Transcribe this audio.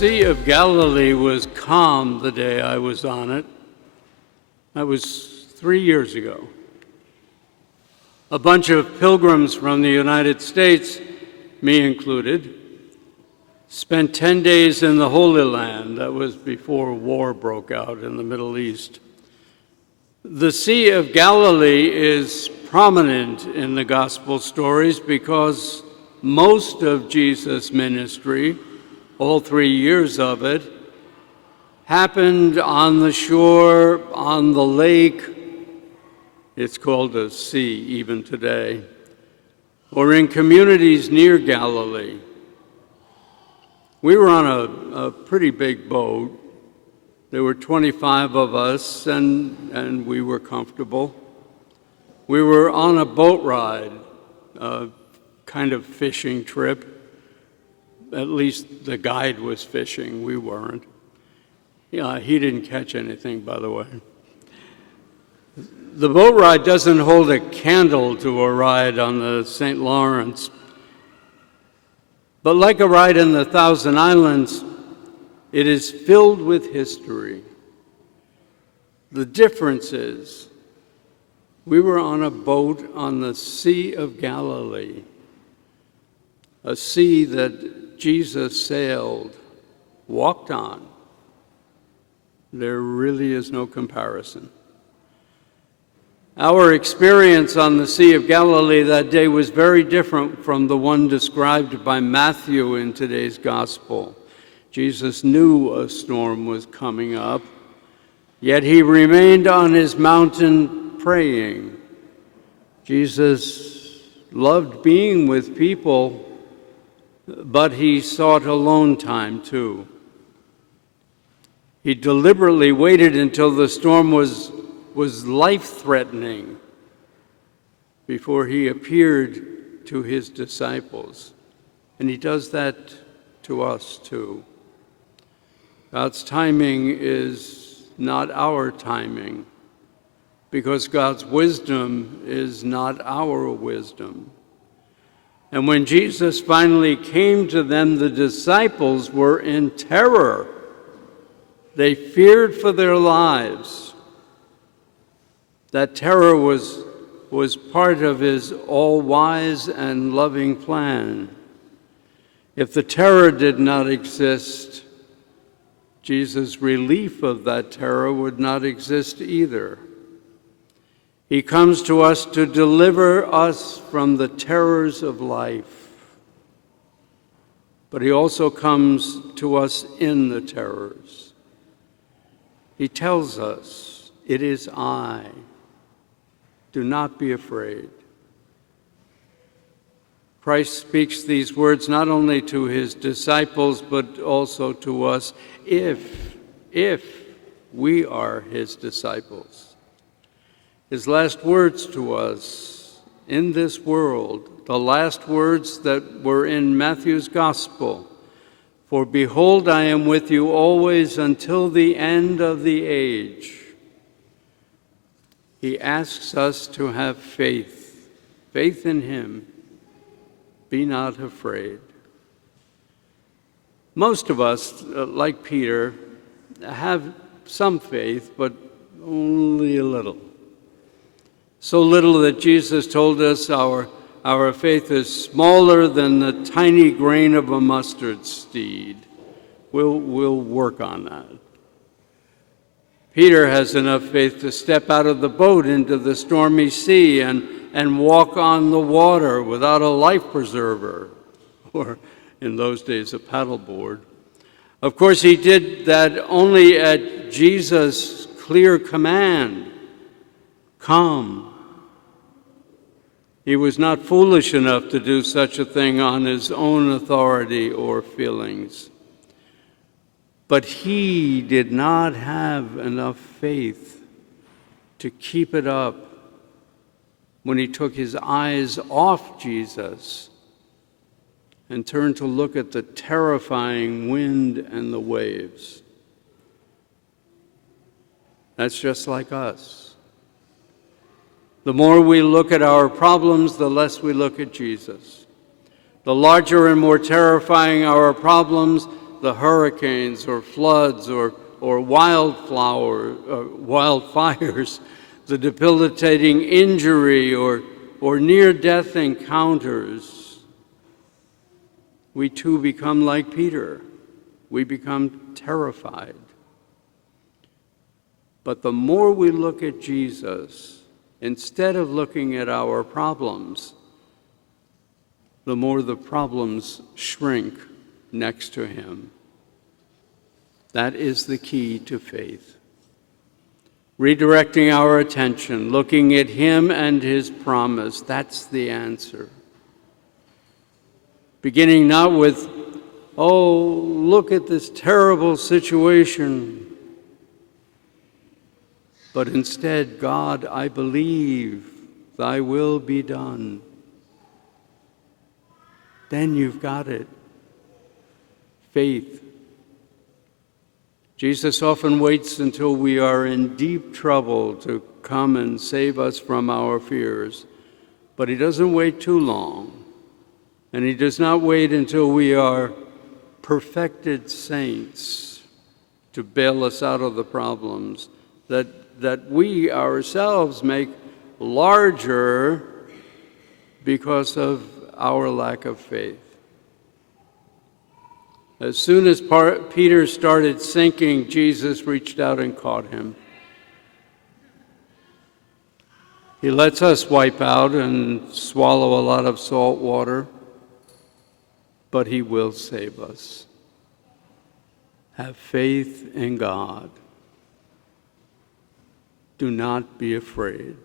Sea of Galilee was calm the day I was on it. That was 3 years ago. A bunch of pilgrims from the United States, me included, spent 10 days in the Holy Land. That was before war broke out in the Middle East. The Sea of Galilee is prominent in the gospel stories because most of Jesus' ministry, all 3 years of it, happened on the shore, on the lake. It's called a sea even today, or in communities near Galilee. We were on a pretty big boat. There were 25 of us, and we were comfortable. We were on a boat ride, a kind of fishing trip. At least the guide was fishing, we weren't. Yeah, he didn't catch anything, by the way. The boat ride doesn't hold a candle to a ride on the St. Lawrence. But like a ride in the Thousand Islands, it is filled with history. The difference is, we were on a boat on the Sea of Galilee, a sea that Jesus sailed, walked on. There really is no comparison. Our experience on the Sea of Galilee that day was very different from the one described by Matthew in today's gospel. Jesus knew a storm was coming up, yet he remained on his mountain praying. Jesus loved being with people, but he sought alone time too. He deliberately waited until the storm was life-threatening before he appeared to his disciples. And he does that to us too. God's timing is not our timing, because God's wisdom is not our wisdom. And when Jesus finally came to them, the disciples were in terror. They feared for their lives. That terror was part of his all-wise and loving plan. If the terror did not exist, Jesus' relief of that terror would not exist either. He comes to us to deliver us from the terrors of life. But he also comes to us in the terrors. He tells us, "It is I. Do not be afraid." Christ speaks these words not only to his disciples, but also to us if we are his disciples. His last words to us in this world, the last words that were in Matthew's gospel, "For behold, I am with you always until the end of the age." He asks us to have faith in him. Be not afraid. Most of us, like Peter, have some faith, but only a little. So little that Jesus told us our faith is smaller than the tiny grain of a mustard seed. We'll work on that. Peter has enough faith to step out of the boat into the stormy sea and walk on the water without a life preserver, or in those days, a paddleboard. Of course, he did that only at Jesus' clear command, "Come." He was not foolish enough to do such a thing on his own authority or feelings. But he did not have enough faith to keep it up when he took his eyes off Jesus and turned to look at the terrifying wind and the waves. That's just like us. The more we look at our problems, the less we look at Jesus. The larger and more terrifying our problems, the hurricanes or floods or wildfires, the debilitating injury or near-death encounters, we too become like Peter. We become terrified. But the more we look at Jesus, instead of looking at our problems, the more the problems shrink next to him. That is the key to faith. Redirecting our attention, looking at him and his promise, that's the answer. Beginning not with, oh, look at this terrible situation, but instead, God, I believe thy will be done. Then you've got it. Faith. Jesus often waits until we are in deep trouble to come and save us from our fears, but he doesn't wait too long, and he does not wait until we are perfected saints to bail us out of the problems that we ourselves make larger because of our lack of faith. As soon as Peter started sinking, Jesus reached out and caught him. He lets us wipe out and swallow a lot of salt water, but he will save us. Have faith in God. Do not be afraid.